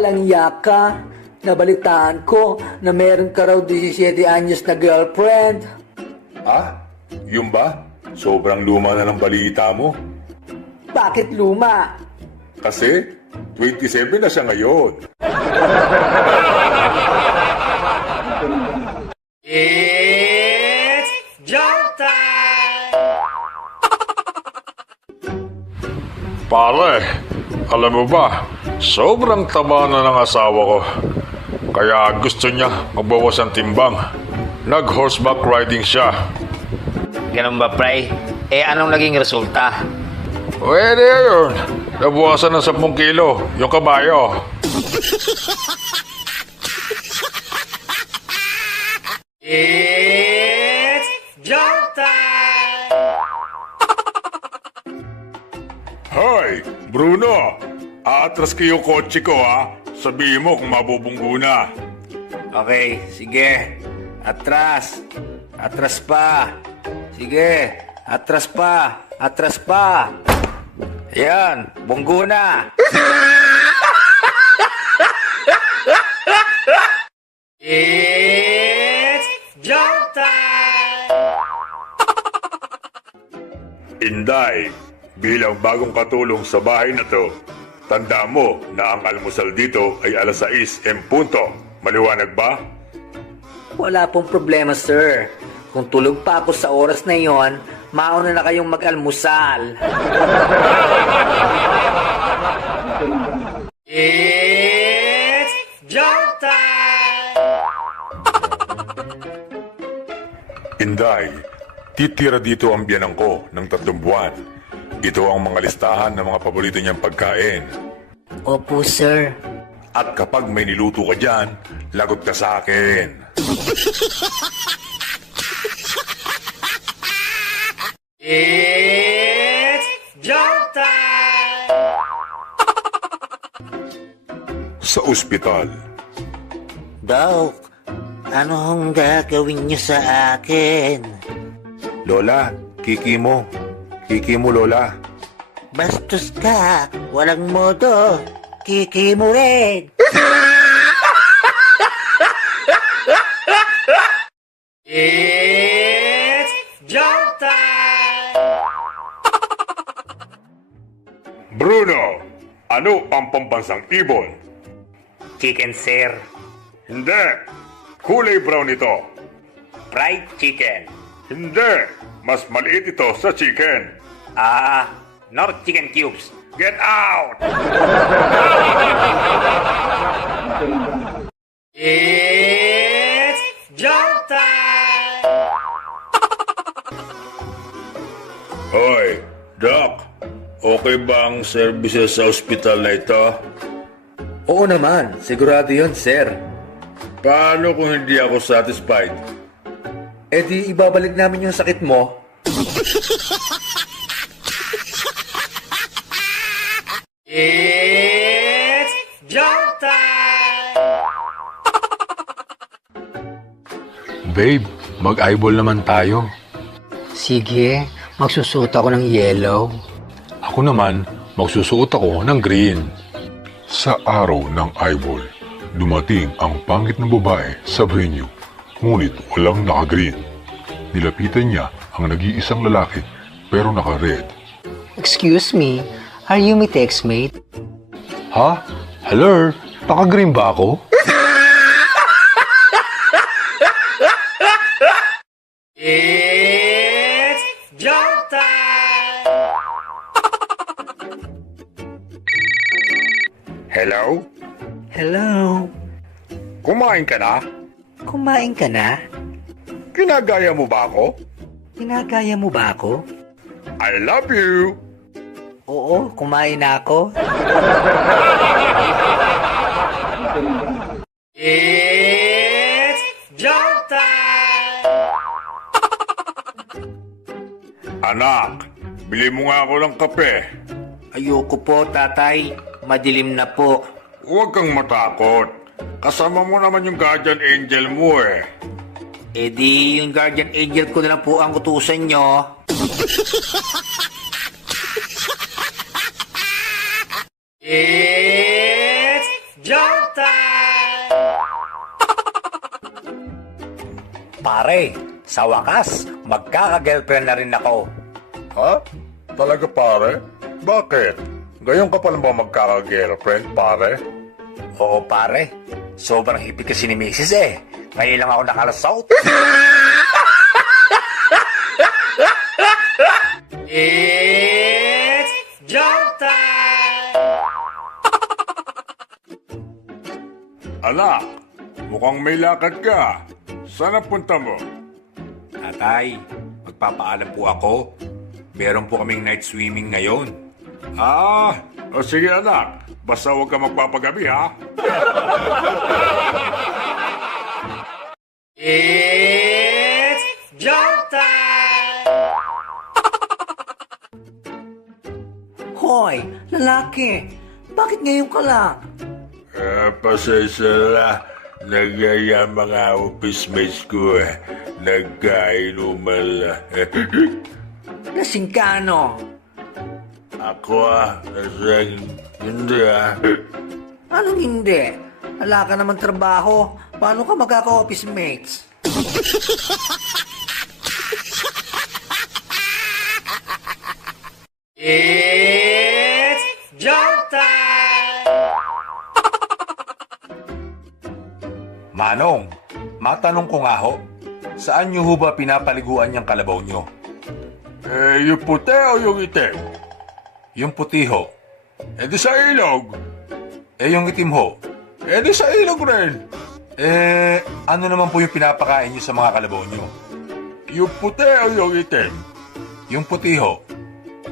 Walang yaka. Nabalitaan ko na meron ka raw 17 anyos na girlfriend. Ah, yun ba? Sobrang luma na ng balita mo. Bakit luma? Kasi 27 na siya ngayon. It's joke time! Pare, alam mo ba, sobrang taba na ng asawa ko. Kaya gusto niya magbawas ng timbang. Nag-horseback riding siya. Ganun ba, Pray? Anong naging resulta? Pwede yun. Nabuwasan ng 10 kilo yung kabayo. It's joke time! Hoy, Bruno! Aatras ko yung kotse ko ha. Sabihin mo kung mabubunggo na. Okay, sige. Atras. Atras pa. Sige. Atras pa. Atras pa. Ayan, bunggo na. It's joke time! Inday, bilang bagong katulong sa bahay na to, tanda mo na ang almusal dito ay alas 6 en punto. Maliwanag ba? Wala pong problema, sir. Kung tulog pa ako sa oras na yon, mauna na kayong mag-almusal. It's joke time! Inday, titira dito ang biyanang ko ng 3 buwan. Ito ang mga listahan ng mga paborito niyang pagkain. Opo, sir. At kapag may niluto ka dyan, lagot ka sa akin. It's joke time! Sa ospital, Dok, ano hong gagawin niyo sa akin? Lola, kiki mo. Kiki mo, Lola. Bastos ka, walang modo. Kiki mo rin. It's joke time! Bruno, ano ang pambansang ibon? Chicken, sir. Hindi. Kulay brown ito. Fried chicken. Hindi. Mas maliit ito sa chicken. North chicken cubes. Get out! It's joke time! Hoy, Doc. Okay ba ang services sa ospital na ito? Oo naman, sigurado yun, sir. Paano kung hindi ako satisfied? Eh di ibabalik namin yung sakit mo. It's joke time! Babe, mag-eyeball naman tayo. Sige, magsusuot ako ng yellow. Ako naman, magsusuot ako ng green. Sa araw ng eyeball, dumating ang pangit na babae sa venue, ngunit walang naka-green. Nilapitan niya ang nag-iisang lalaki pero naka-red. Excuse me, are you my textmate? Ha? Hello? Naka-green ba ako? It's joke time! Hello? Hello? Kumain ka na? Kumain ka na? Ginagaya mo ba ako? Ginagaya mo ba ako? I love you! Oo, kumain na ako. It's joke time! Anak, bili mo nga ako ng kape. Ayoko po, tatay. Madilim na po. Huwag kang matakot. Kasama mo naman yung guardian angel mo eh. Di yung guardian angel ko na lang po ang utusan nyo. It's joke pare, sa wakas, magkaka-girlfriend na rin ako. Ha? Talaga pare? Bakit? Ngayon ka pa lang ba magkaka-girlfriend pare? Oo pare, sobrang hipit kasi ni Mrs. eh. Ngayon lang ako nakalasot. It's joke time! Anak, mukhang may lakad ka. Saan ang punta mo? Tatay, magpapaalam po ako. Meron po kaming night swimming ngayon. O sige anak, basta huwag ka magpapagabi ha. It's joke time! Hoy, lalaki, bakit ngayon ka lang? Pasensya na. Nagaya mga office mates ko Nagkainuman na. Lasing ka, no? Ako lasing hindi Anong hindi? Wala ka naman trabaho. Paano ka magkaka-office mates? It's joke time! Manong, matanong ko nga ho, saan niyo ho ba pinapaliguan yung kalabaw niyo? Yung puti o yung itim? Yung puti ho. Di sa ilog. Yung itim ho. Di sa ilog rin. Ano naman po yung pinapakain niyo sa mga kalabaw niyo? Yung puti o yung itim? Yung puti ho.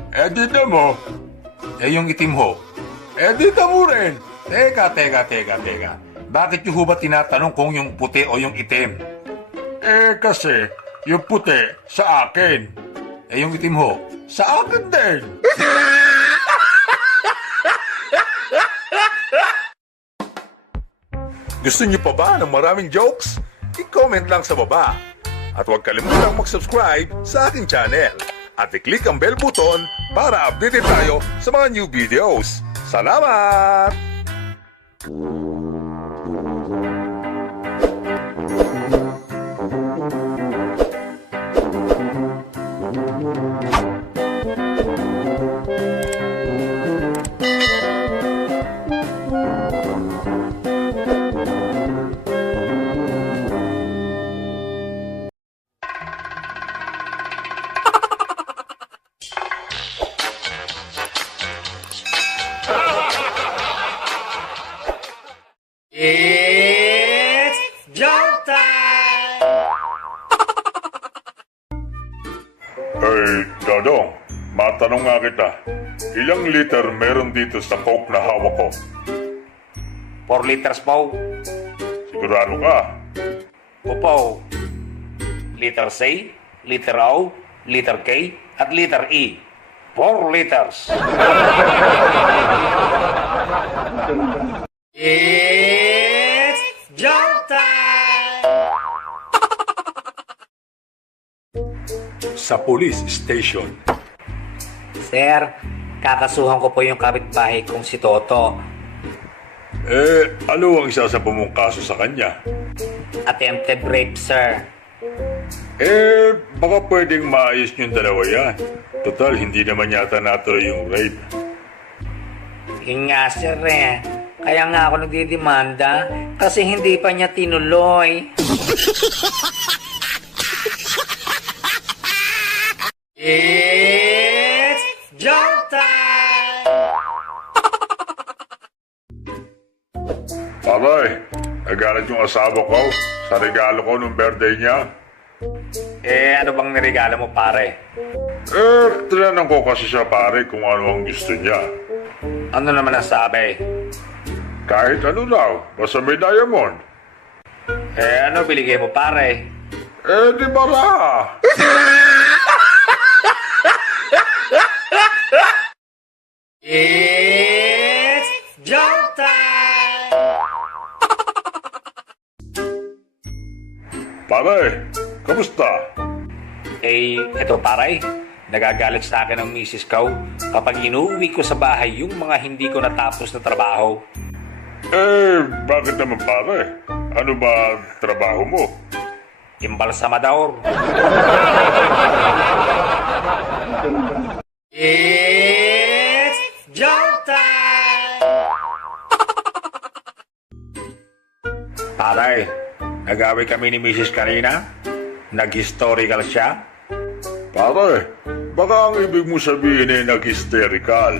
Di mo. Yung itim ho. Di mo rin. Teka. Bakit niyo ho ba tinatanong kung yung puti o yung itim? Kasi yung puti sa akin. Yung itim ho. Sa akin din. Gusto niyo pa ba ng maraming jokes? I-comment lang sa baba. At huwag kalimutang mag-subscribe sa aking channel. At i-click ang bell button para updated tayo sa mga new videos. Salamat! It's joke time! Dodong, matanong nga kita. Ilang liter meron dito sa Coke na hawak ko? 4 liters po. Sigurado ka? Opo. Liter C, liter O, liter K, at liter E. 4 liters. It's joke time! Sa police station. Sir, kakasuhan ko po yung kapitbahay kong si Toto. Ano ang isa sa mong kaso sa kanya? Attempted rape, sir. Baka pwedeng maayos niyong dalawa yan. Total, hindi naman yata natuloy yung rape. Yun nga, sir eh. Kaya nga ako nagdidemanda kasi hindi pa niya tinuloy. It's joke time! Aray, nagalit yung asawa ko sa regalo ko nung birthday niya. Ano bang niregalo mo, pare? Tinanong ko kasi siya pare kung ano ang gusto niya. Ano naman ang sabi? Kahit ano daw, basta may diamond. Ano biligay mo, pare? Di bara. It's joke time! Pare, kamusta? Eto pare, nagagalit sa akin ang misis ko kapag inuwi ko sa bahay yung mga hindi ko natapos na trabaho. Bakit naman pare? Ano ba trabaho mo? Imbalsamador. It's joke time! Taray, nag-away kami ni Mrs. kanina? Nag-historical siya? Pare, baka ang ibig mo sabihin ay nag-hysterical.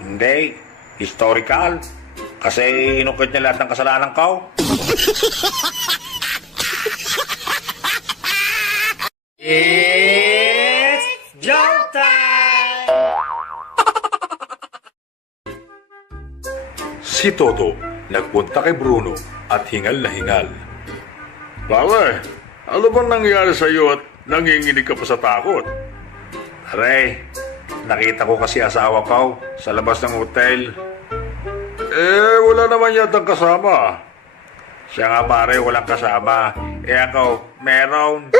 Hindi, historical. Kasi inukit niya lahat ng kasalanan ko. It's joke time! Si Toto nagpunta kay Bruno at hingal na hingal. Pare, ano bang nangyari sa iyo at nanginginig ka pa sa takot? Aray, nakita ko kasi asawa ko sa labas ng hotel. Wala naman yatang kasama. Siya nga pare, walang kasama. Ako, meron.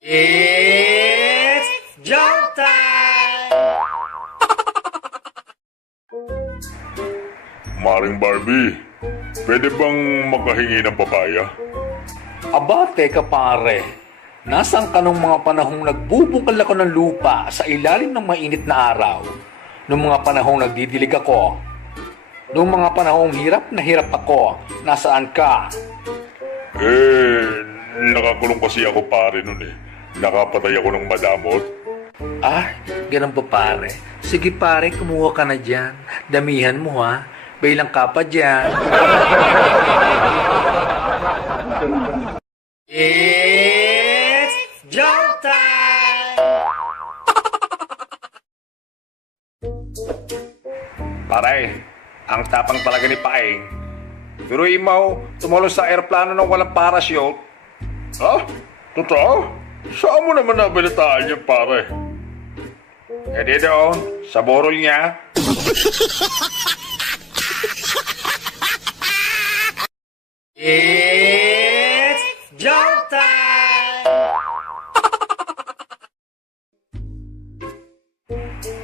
It's joke time! Maring Barbie, pwede bang makahingi ng papaya? Aba, teka pare. Nasaan ka nung mga panahong nagbubungkal ako ng lupa sa ilalim ng mainit na araw? Nung mga panahong nagdidilig ako? Nung mga panahong hirap na hirap ako, nasaan ka? Nakakulong kasi ako pare nun eh. Nakapatay ako ng madamot. Ah, ganun ba pare? Sige pare, kumuha ka na dyan. Damihan mo ha. Bailang ka pa dyan. It's joke time! Pare, ang tapang talaga ni Paeng. Biruin mo, tumulos sa aeroplano ng walang parachute. Ha? Totoo? Saan mo naman nabalitaan yan pare? E di doon, sa borol niya. It's joke time!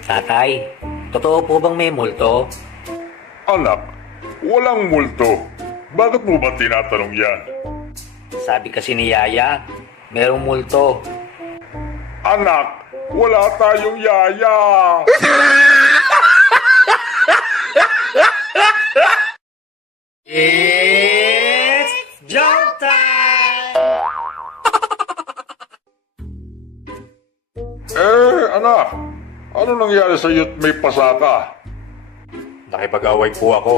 Tatay, totoo po bang may multo? Anak, walang multo. Bakit mo ba tinatanong yan? Sabi kasi ni Yaya, merong multo. Anak, wala tayong yaya. It's joke time! Anak, ano nangyari sa iyo't may pasaka? Nakipag-away po ako.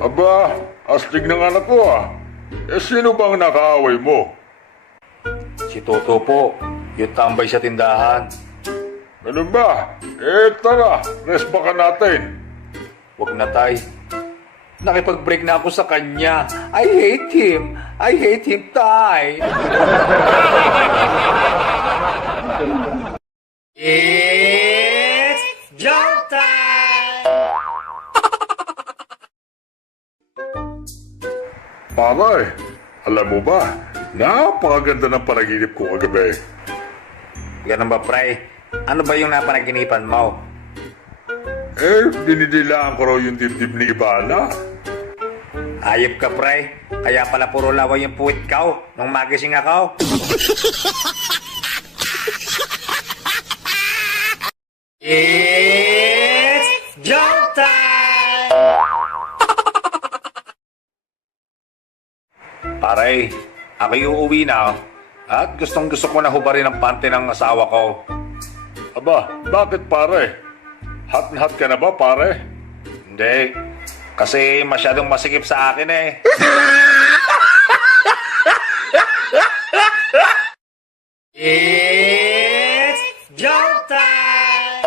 Aba, astig ng anak ko ah. Sino bang nakaaway mo? Si Toto po, yung tambay sa tindahan. Ganun ba? Tara, rest baka natin. Wag na tay. Nakipag-break na ako sa kanya. I hate him. I hate him, tay. It's joke time! Pare, alam mo ba, napakaganda ng panaginip ko kagabi. Ganun ba, pre? Ano ba yung napanaginipan mo? Dinidilaan ko raw yung dibdib ni Ibala. Ayop ka, pre. Kaya pala puro laway yung puwit ka nung magising ako. It's joke time! Pare, ako'y uuwi na at gustong gusto ko na hubarin ang pante ng asawa ko. Aba, bakit pare? Hot na hot ka na ba pare? Hindi, kasi masyadong masikip sa akin eh. It's joke time!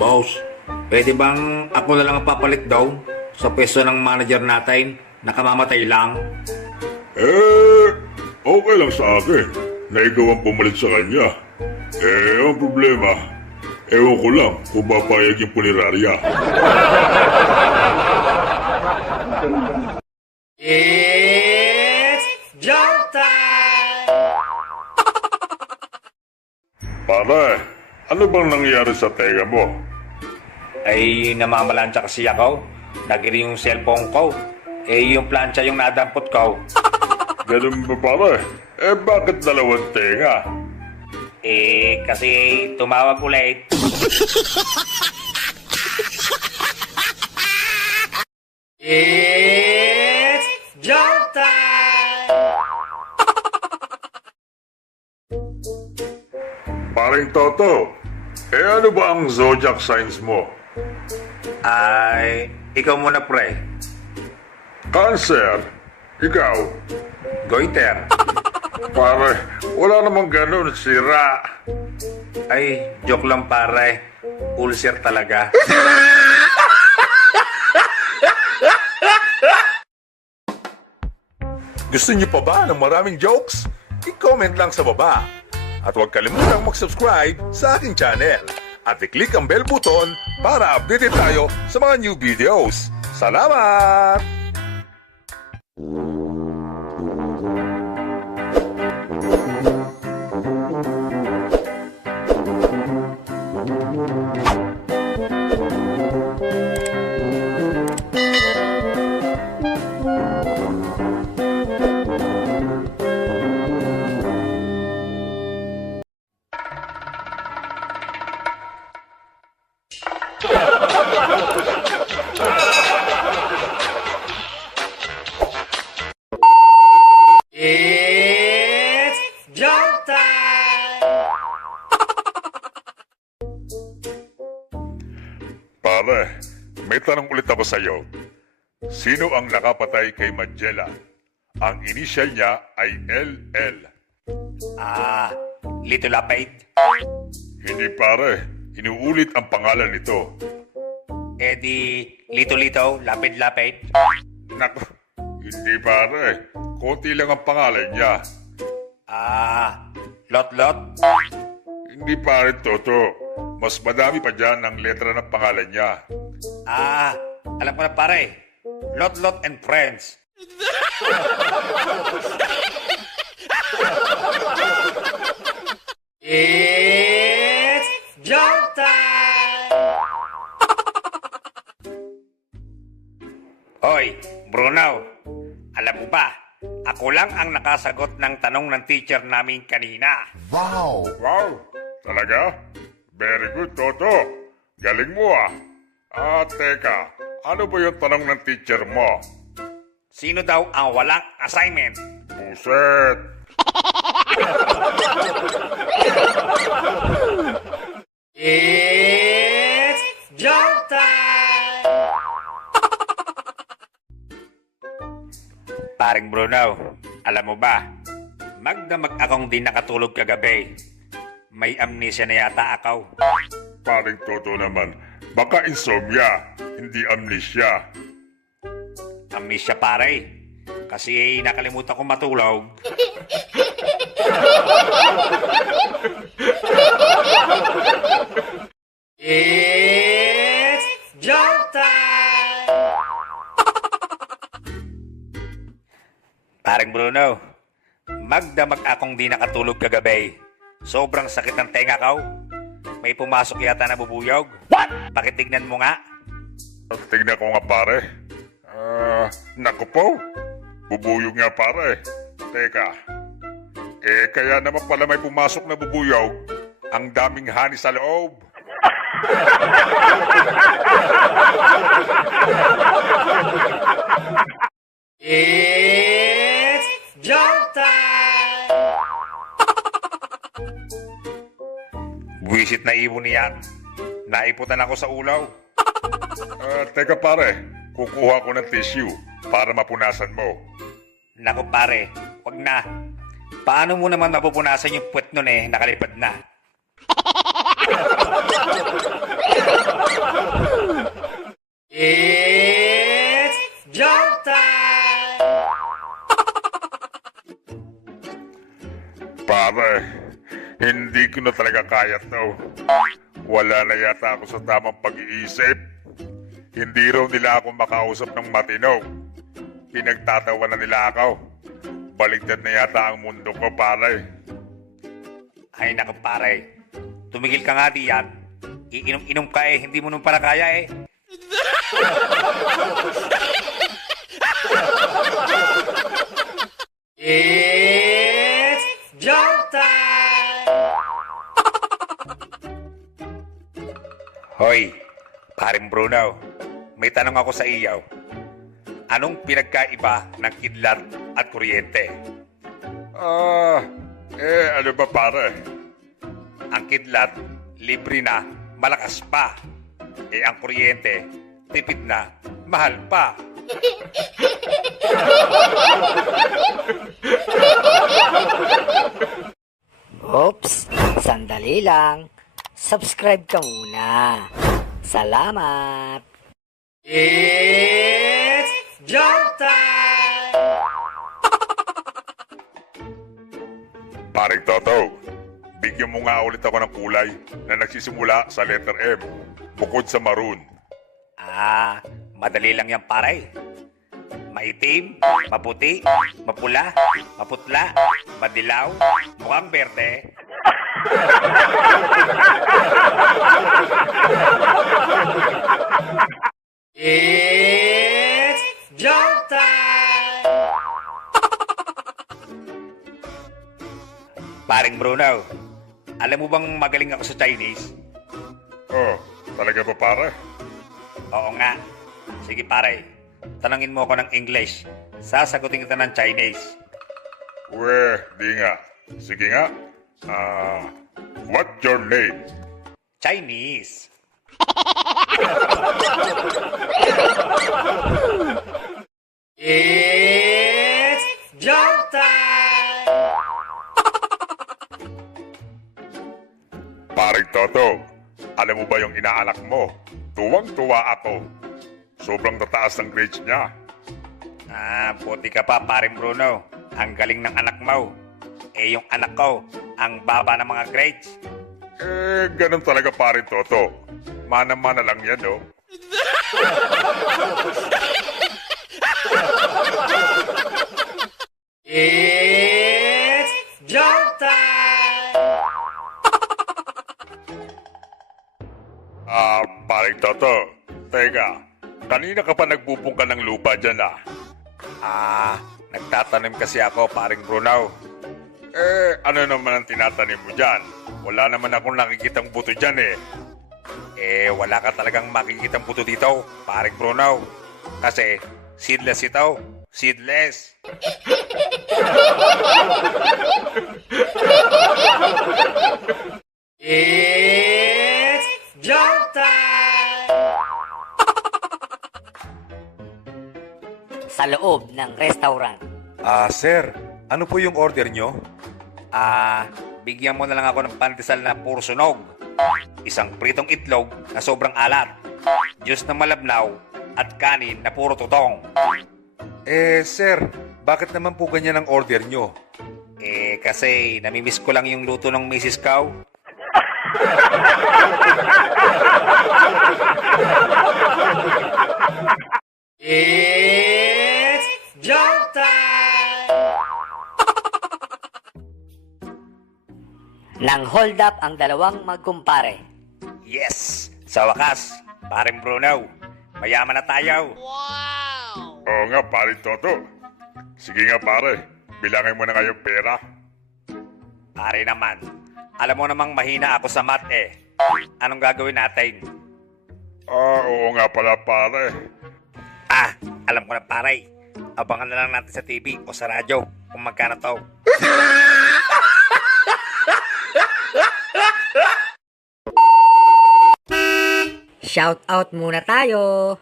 Boss, pwede bang ako na lang ang papalit daw sa pwesto ng manager natin? Nakamamatay lang. Okay lang sa akin na ikaw ang pumalit sa kanya. Ang problema, ewan ko lang kung papayag yung punerarya. It's joke time! Pare, ano bang nangyari sa tega mo? Ay, namamalansya kasi ako. Nagiri yung cellphone ko. Yung plancha yung nadampot ko. Ganun ba pare? Bakit dalawang tenga? Kasi tumawag ulit. It's joke time! Paring Toto, ano ba ang zodiac signs mo? Ay, ikaw muna pre. Cancer. Ikaw. Goiter. Pare, wala namang ganun, sira. Ay, joke lang pare. Ulcer talaga. Gusto niyo pa ba ng maraming jokes? I-comment lang sa baba. At huwag kalimutang mag-subscribe sa aking channel. At i-click ang bell button para updated tayo sa mga new videos. Salamat! It's joke time! Pare, may tanong ulit ako sa'yo. Sino ang nakapatay kay Magella? Ang initial niya ay LL. Little Lapid. Hindi pare, inuulit ang pangalan nito. Di Lito-Lito, Lapid-Lapid. Naku, hindi pare. Konti lang ang pangalan niya. Lot-Lot. Hindi pare, Toto. Mas madami pa dyan ang letra ng pangalan niya. Alam ko na pare. Lot-Lot and Friends. It's joke time! Hoy, Bruno. Alam mo ba, ako lang ang nakasagot ng tanong ng teacher namin kanina. Wow! Talaga? Very good, Toto. Galing mo ah. Teka. Ano ba yung tanong ng teacher mo? Sino daw ang walang assignment? Buset! It's joke time! Paring Bruno, alam mo ba, magdamag akong di nakatulog kagabi. May amnesia na yata ako. Paring Toto naman. Baka insomnia, hindi amnesia. Amnesia pare. Kasi nakalimutan ko matulog. It's joke time! Paring Bruno, magdamag akong di nakatulog kagabi. Sobrang sakit ng tenga ko. May pumasok yata na bubuyog. What? Pakitignan mo nga. Tignan ko nga pare. Naku po. Bubuyog nga pare. Teka. Kaya naman pala may pumasok na bubuyog. Ang daming hani sa loob. It's joke time! Buwisit na ibon niyan. Naiputan ako sa ulaw. Teka pare. Kukuha ko ng tissue para mapunasan mo. Naku pare, wag na. Paano mo naman mapupunasan yung puwet nun nakalipad na? It's joke time! Pare, hindi ko na talaga kaya to. Wala na yata ako sa tamang pag-iisip. Hindi raw nila ako makausap ng matino. Pinagtatawa na nila ako. Baligtad na yata ang mundo ko, pare. Ay naku pare, tumigil ka nga diyan. Iinom-inom ka eh, hindi mo nung para kaya eh. It's joke time! Hoy, paring Bruno, may tanong ako sa iyo. Anong pinagkaiba ng kidlat at kuryente? Ano ba pare? Ang kidlat, libre na, malakas pa. Eh ang kuryente, tipid na, mahal pa. Oops, sandali lang. Subscribe ka muna. Salamat. It's joke time! Paring Toto, bigyan mo nga ulit ako ng kulay na nagsisimula sa letter M, bukod sa maroon. Madali lang yan pare. Maitim, maputi, mapula, maputla, madilaw, mukhang berde. It's joke time! Paring Bruno, alam mo bang magaling ako sa Chinese? Oh, talaga ba pare? Oo nga. Sige pare, tanangin mo ako ng English. Sasagutin kita ng Chinese. Di nga. Sige nga. What's your name? Chinese. It's joke time! Paring Toto, alam mo ba yung inaanak mo? Tuwang-tuwa ako. Sobrang tataas ng grades niya. Puti ka pa paring Bruno. Ang galing ng anak mo. Eh yung anak ko, ang baba ng mga grades. Ganun talaga paring Toto. Mana-mana lang yan, no? It's joke time! Paring Toto, teka, kanina ka pa nagbubungka ng lupa dyan, Nagtatanim kasi ako paring Bruno. ano naman ang tinatanim mo dyan? Wala naman akong nakikitang buto dyan, Wala ka talagang makikitang buto dito, paring Bruno. Kasi seedless ito. Seedless. It's joke time! Sa loob ng restaurant. Sir, ano po yung order nyo? Bigyan mo na lang ako ng pandesal na puro sunog. Isang pritong itlog na sobrang alat. Diyos na malabnaw at kanin na puro tutong. Sir, bakit naman po ganyan ang order nyo? Kasi namimiss ko lang yung luto ng Mrs. Cow. It's joke time! Nang hold up ang dalawang magkumpare. Yes! Sa wakas, paring Bruno, mayaman na tayo. Oo nga, paring Toto. Sige nga, pare. Bilangin mo na nga yung pera. Pare naman, alam mo namang mahina ako sa math Anong gagawin natin? Oo nga pala, pare. Alam ko na pare. Abangan na lang natin sa TV o sa radyo kung magkano to. Shout out muna tayo.